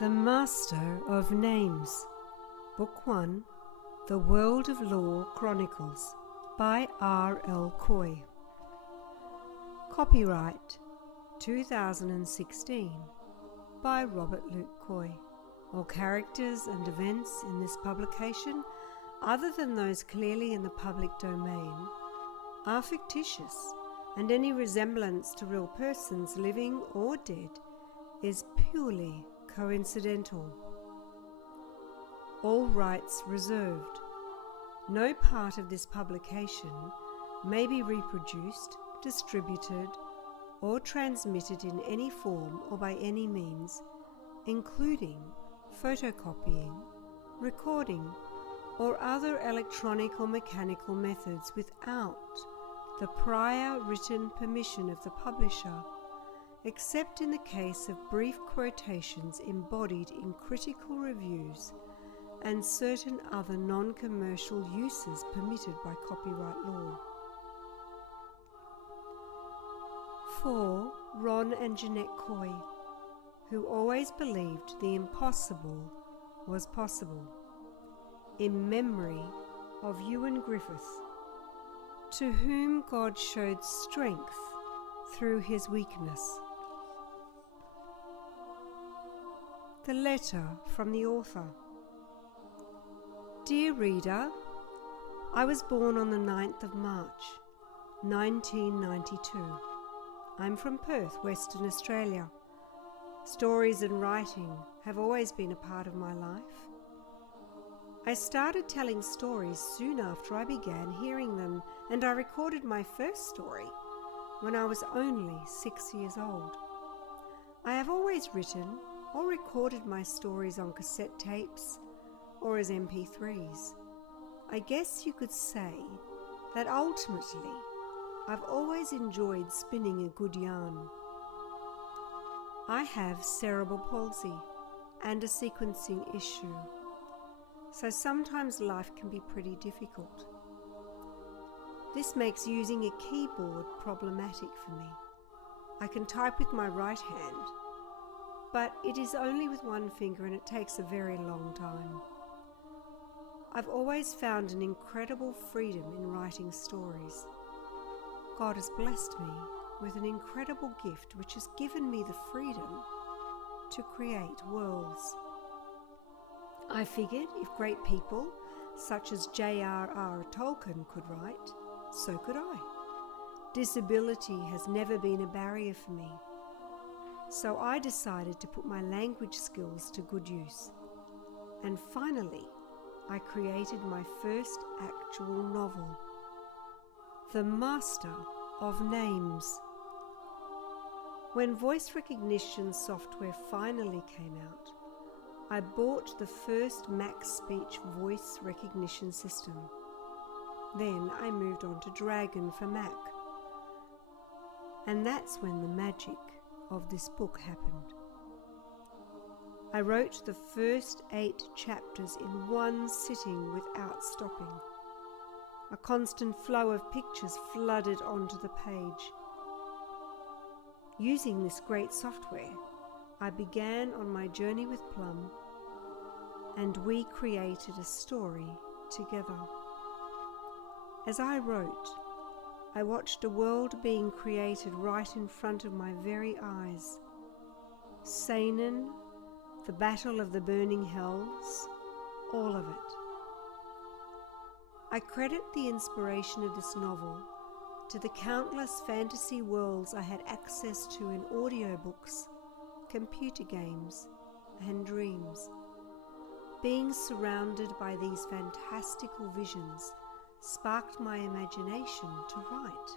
The Master of Names, Book 1, The World of Law Chronicles, by rlkooy. Copyright 2016 by rlkooy. All characters and events in this publication, other than those clearly in the public domain, are fictitious, and any resemblance to real persons, living or dead, is purely coincidental. All rights reserved. No part of this publication may be reproduced, distributed, or transmitted in any form or by any means, including photocopying, recording, or other electronic or mechanical methods without the prior written permission of the publisher, except in the case of brief quotations embodied in critical reviews and certain other non-commercial uses permitted by copyright law. For Ron and Jeanette Coy, who always believed the impossible was possible, in memory of Ewan Griffith, to whom God showed strength through his weakness. The letter from the author. Dear reader, I was born on the 9th of March, 1992. I'm from Perth, Western Australia. Stories and writing have always been a part of my life. I started telling stories soon after I began hearing them, and I recorded my first story when I was only 6 years old. I have always written or recorded my stories on cassette tapes or as MP3s. I guess you could say that ultimately I've always enjoyed spinning a good yarn. I have cerebral palsy and a sequencing issue, so sometimes life can be pretty difficult. This makes using a keyboard problematic for me. I can type with my right hand, but it is only with one finger and it takes a very long time. I've always found an incredible freedom in writing stories. God has blessed me with an incredible gift which has given me the freedom to create worlds. I figured if great people such as J.R.R. Tolkien could write, so could I. Disability has never been a barrier for me, so I decided to put my language skills to good use. And finally, I created my first actual novel, The Master of Names. When voice recognition software finally came out, I bought the first Mac Speech voice recognition system. Then I moved on to Dragon for Mac. And that's when the magic of this book happened. I wrote the first 8 chapters in one sitting without stopping. A constant flow of pictures flooded onto the page. Using this great software, I began on my journey with Plum, and we created a story together. As I wrote, I watched a world being created right in front of my very eyes. Saanen, the Battle of the Burning Hells, all of it. I credit the inspiration of this novel to the countless fantasy worlds I had access to in audiobooks, computer games, and dreams. Being surrounded by these fantastical visions sparked my imagination to write.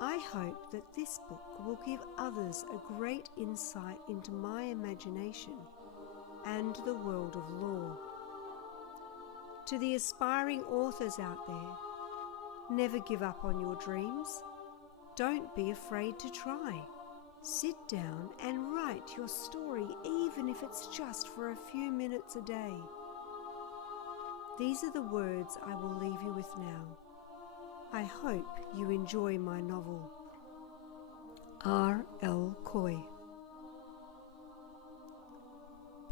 I hope that this book will give others a great insight into my imagination and the world of law. To the aspiring authors out there, never give up on your dreams. Don't be afraid to try. Sit down and write your story, even if it's just for a few minutes a day. These are the words I will leave you with now. I hope you enjoy my novel. rlkooy.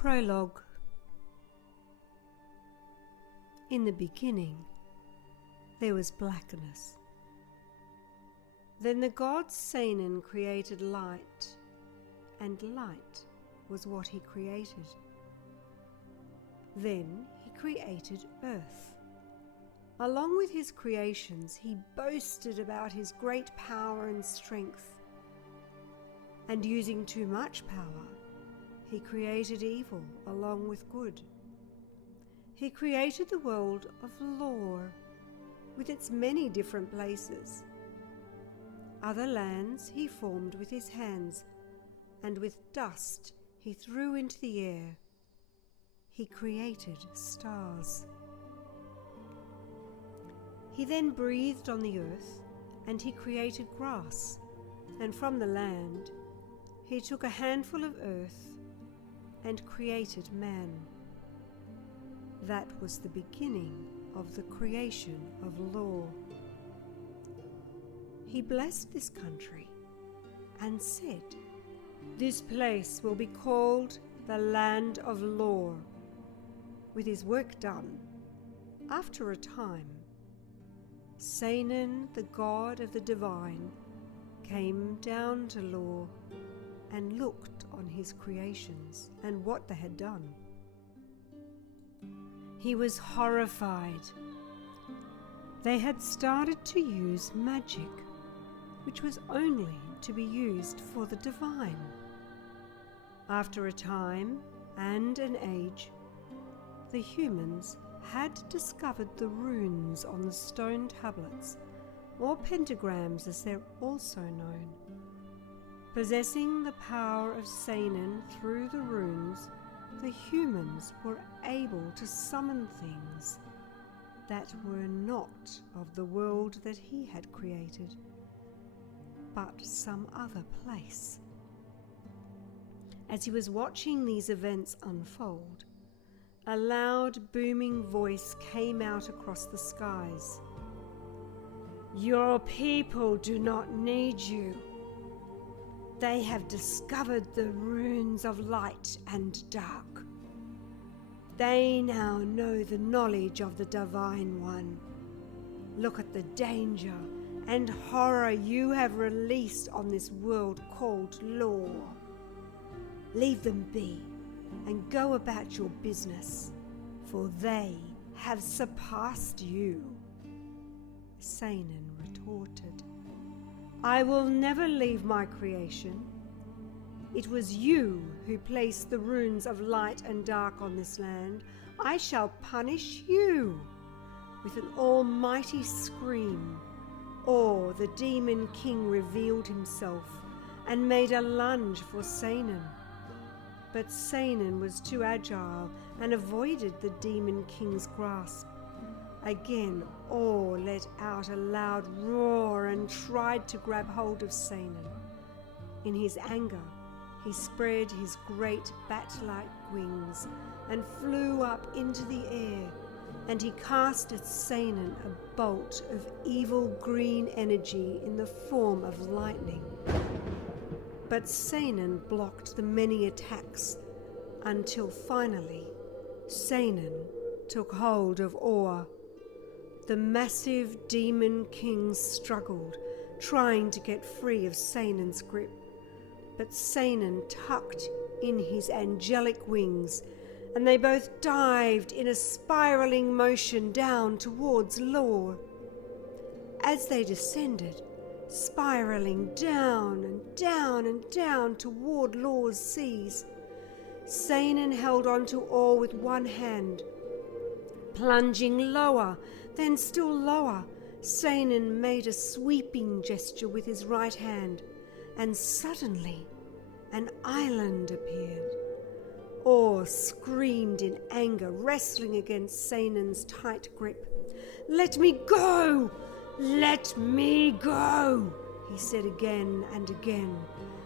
Prologue. In the beginning, there was blackness. Then the god Seinan created light, and light was what he created. Then he created earth. Along with his creations, he boasted about his great power and strength. And using too much power, he created evil along with good. He created the world of lore, with its many different places. Other lands he formed with his hands, and with dust he threw into the air. He created stars. He then breathed on the earth, and he created grass, and from the land he took a handful of earth and created man. That was the beginning of the creation of law. He blessed this country and said, "This place will be called the land of law." With his work done, after a time, Seinan, the god of the divine, came down to law and looked on his creations and what they had done. He was horrified. They had started to use magic, which was only to be used for the divine. After a time and an age, the humans had discovered the runes on the stone tablets, or pentagrams as they're also known. Possessing the power of Seinan through the runes, the humans were able to summon things that were not of the world that he had created, but some other place. As he was watching these events unfold, a loud booming voice came out across the skies. "Your people do not need you. They have discovered the runes of light and dark. They now know the knowledge of the Divine One. Look at the danger and horror you have released on this world called law. Leave them be and go about your business, for they have surpassed you." Seinan retorted, "I will never leave my creation. It was you who placed the runes of light and dark on this land. I shall punish you." With an almighty scream, the demon king revealed himself and made a lunge for Seinan. But Seinan was too agile and avoided the demon king's grasp. Again, let out a loud roar and tried to grab hold of Seinan. In his anger, he spread his great bat-like wings and flew up into the air, and he cast at Seinan a bolt of evil green energy in the form of lightning. But Seinan blocked the many attacks until finally Seinan took hold of Or. The massive demon king struggled, trying to get free of Seinan's grip, but Seinan tucked in his angelic wings, and they both dived in a spiraling motion down towards Law. As they descended, spiraling down and down and down toward Law's seas, Seinan held onto Or with one hand. Plunging lower, then still lower, Seinan made a sweeping gesture with his right hand, and suddenly an island appeared. Or screamed in anger, wrestling against Seinan's tight grip. "Let me go! Let me go!" he said again and again,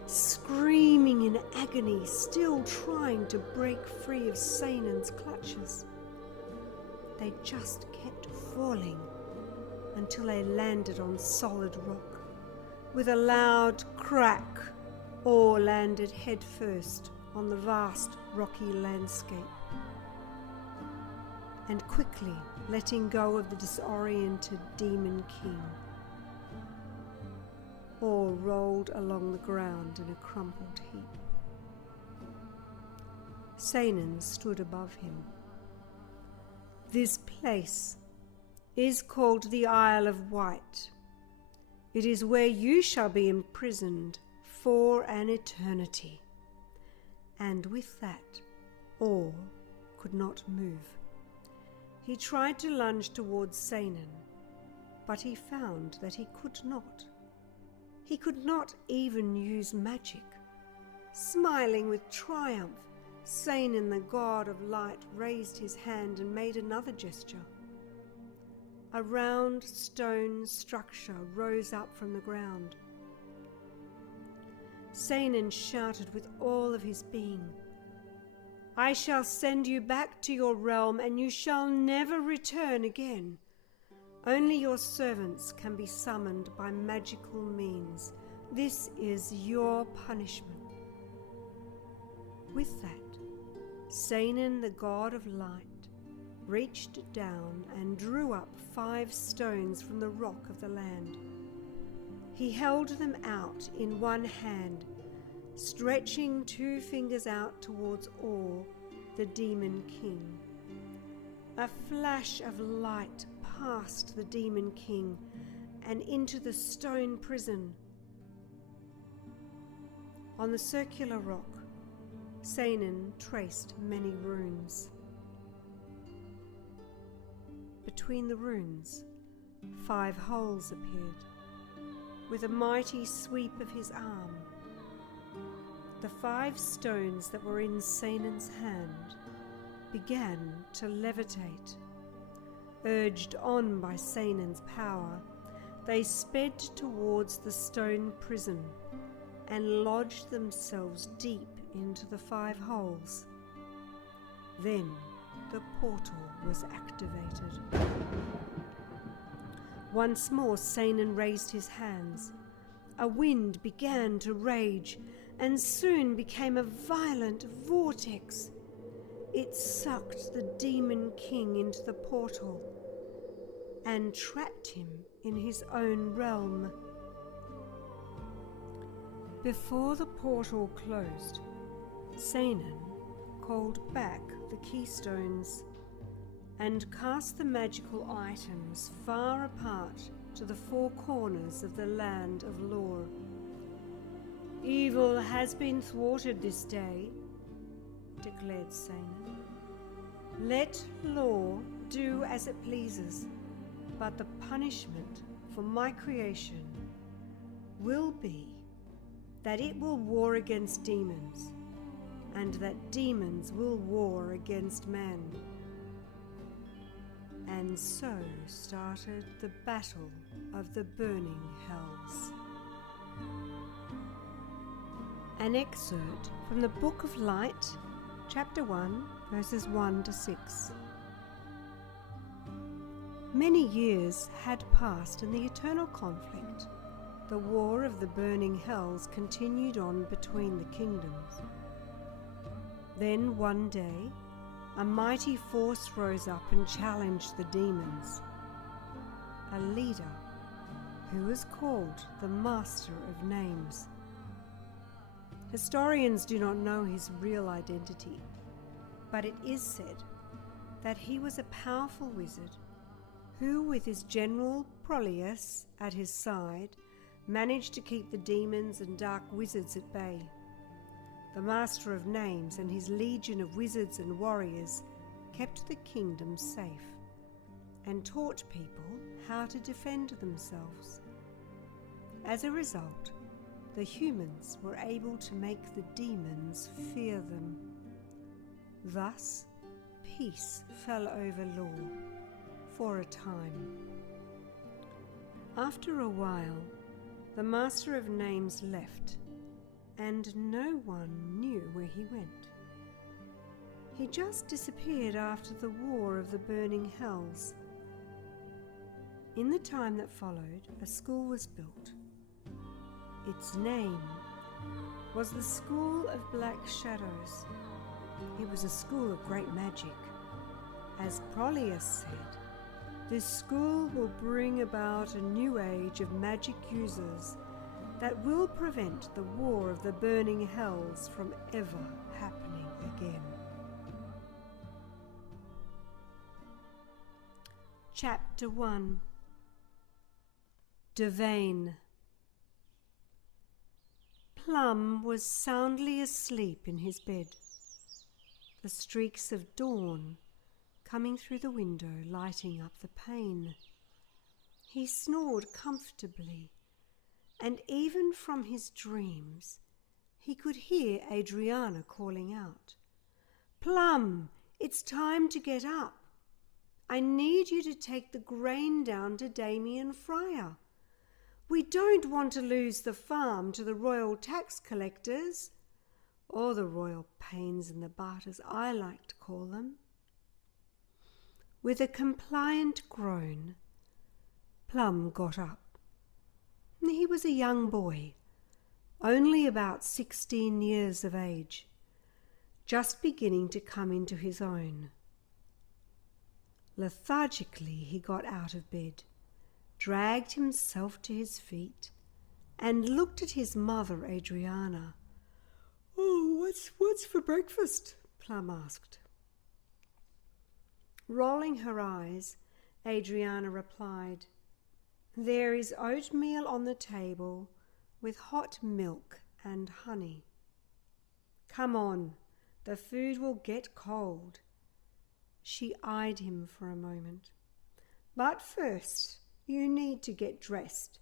screaming in agony, still trying to break free of Seinan's clutches. They just kept falling until they landed on solid rock. With a loud crack, Or landed headfirst on the vast rocky landscape, and quickly letting go of the disoriented demon king. All rolled along the ground in a crumpled heap. Seinan stood above him. "This place is called the Isle of Wight. It is where you shall be imprisoned for an eternity." And with that, all could not move. He tried to lunge towards Seinan, but he found that he could not. He could not even use magic. Smiling with triumph, Seinan, the god of light, raised his hand and made another gesture. A round stone structure rose up from the ground. Seinan shouted with all of his being, "I shall send you back to your realm, and you shall never return again. Only your servants can be summoned by magical means. This is your punishment." With that, Seinan, the god of light, reached down and drew up 5 stones from the rock of the land. He held them out in one hand, stretching 2 fingers out towards Or, the demon king. A flash of light passed the demon king and into the stone prison. On the circular rock, Seinan traced many runes. Between the runes, 5 holes appeared. With a mighty sweep of his arm, the 5 stones that were in Seinan's hand began to levitate. Urged on by Seinan's power, they sped towards the stone prison and lodged themselves deep into the 5 holes. Then the portal was activated. Once more Seinan raised his hands. A wind began to rage and soon became a violent vortex. It sucked the demon king into the portal and trapped him in his own realm. Before the portal closed, Seinan called back the keystones and cast the magical items far apart to the 4 corners of the land of Lore. "Evil has been thwarted this day," declared Seinan. "Let Lore do as it pleases, but the punishment for my creation will be that it will war against demons, and that demons will war against men." And so started the Battle of the Burning Hells. An excerpt from the Book of Light, Chapter 1, verses 1 to 6. Many years had passed, and the eternal conflict, the war of the burning hells, continued on between the kingdoms. Then one day, a mighty force rose up and challenged the demons. A leader who was called the Master of Names. Historians do not know his real identity, but it is said that he was a powerful wizard who, with his general Proleus at his side, managed to keep the demons and dark wizards at bay. The Master of Names and his legion of wizards and warriors kept the kingdom safe and taught people how to defend themselves. As a result, the humans were able to make the demons fear them. Thus, peace fell over Lore for a time. After a while, the Master of Names left, and no one knew where he went. He just disappeared after the War of the Burning Hells. In the time that followed, a school was built. Its name was the School of Black Shadows. It was a school of great magic. As Prolius said, this school will bring about a new age of magic users that will prevent the War of the Burning Hells from ever happening again. Chapter 1. Devane. Plum was soundly asleep in his bed, the streaks of dawn coming through the window lighting up the pane. He snored comfortably, and even from his dreams he could hear Adriana calling out, "Plum, it's time to get up. I need you to take the grain down to Damien Fryer. We don't want to lose the farm to the royal tax collectors, or the royal pains in the butt, as I like to call them." With a compliant groan, Plum got up. He was a young boy, only about 16 years of age, just beginning to come into his own. Lethargically he got out of bed, dragged himself to his feet, and looked at his mother, Adriana. "Oh, what's for breakfast?" Plum asked. Rolling her eyes, Adriana replied, "There is oatmeal on the table with hot milk and honey. Come on, the food will get cold." She eyed him for a moment. "But first, you need to get dressed.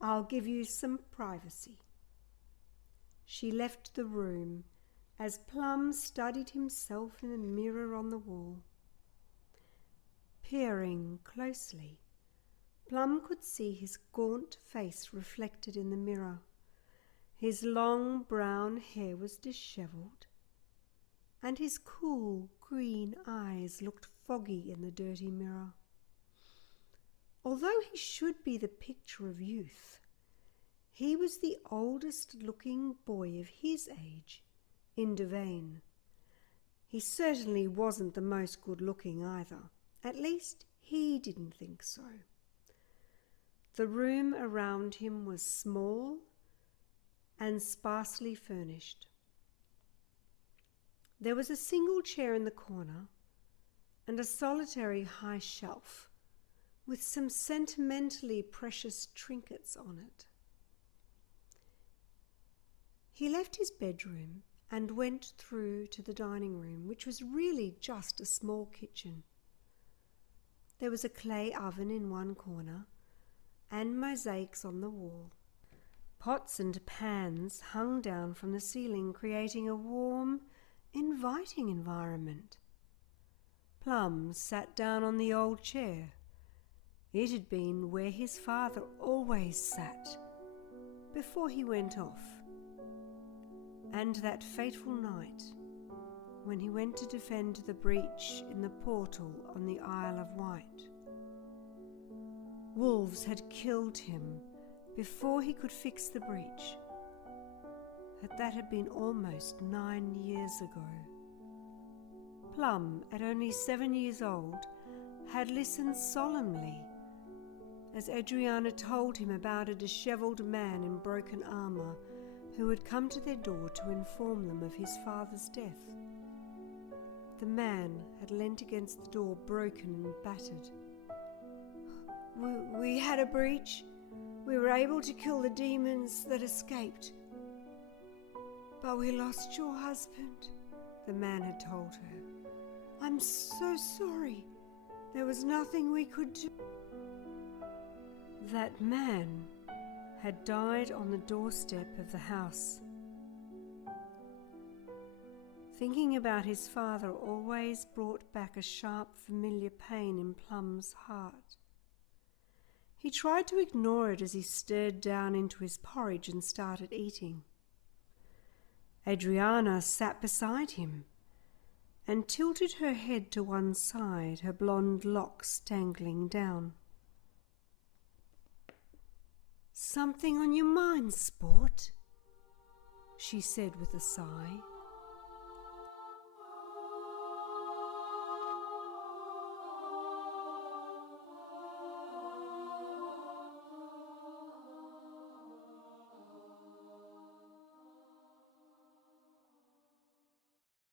I'll give you some privacy." She left the room as Plum studied himself in a mirror on the wall. Peering closely, Plum could see his gaunt face reflected in the mirror. His long brown hair was dishevelled, and his cool green eyes looked foggy in the dirty mirror. Although he should be the picture of youth, he was the oldest-looking boy of his age in Devane. He certainly wasn't the most good-looking either. At least he didn't think so. The room around him was small and sparsely furnished. There was a single chair in the corner and a solitary high shelf with some sentimentally precious trinkets on it. He left his bedroom and went through to the dining room, which was really just a small kitchen. There was a clay oven in one corner and mosaics on the wall. Pots and pans hung down from the ceiling, creating a warm, inviting environment. Plum sat down on the old chair. It had been where his father always sat before he went off. And that fateful night, when he went to defend the breach in the portal on the Isle of Wight. Wolves had killed him before he could fix the breach. But that had been almost 9 years ago. Plum, at only 7 years old, had listened solemnly as Adriana told him about a dishevelled man in broken armour who had come to their door to inform them of his father's death. The man had leant against the door, broken and battered. We had a breach. We were able to kill the demons that escaped. But we lost your husband," the man had told her. "I'm so sorry. There was nothing we could do." That man had died on the doorstep of the house. Thinking about his father always brought back a sharp, familiar pain in Plum's heart. He tried to ignore it as he stared down into his porridge and started eating. Adriana sat beside him and tilted her head to one side, her blonde locks dangling down. "Something on your mind, sport?" she said with a sigh.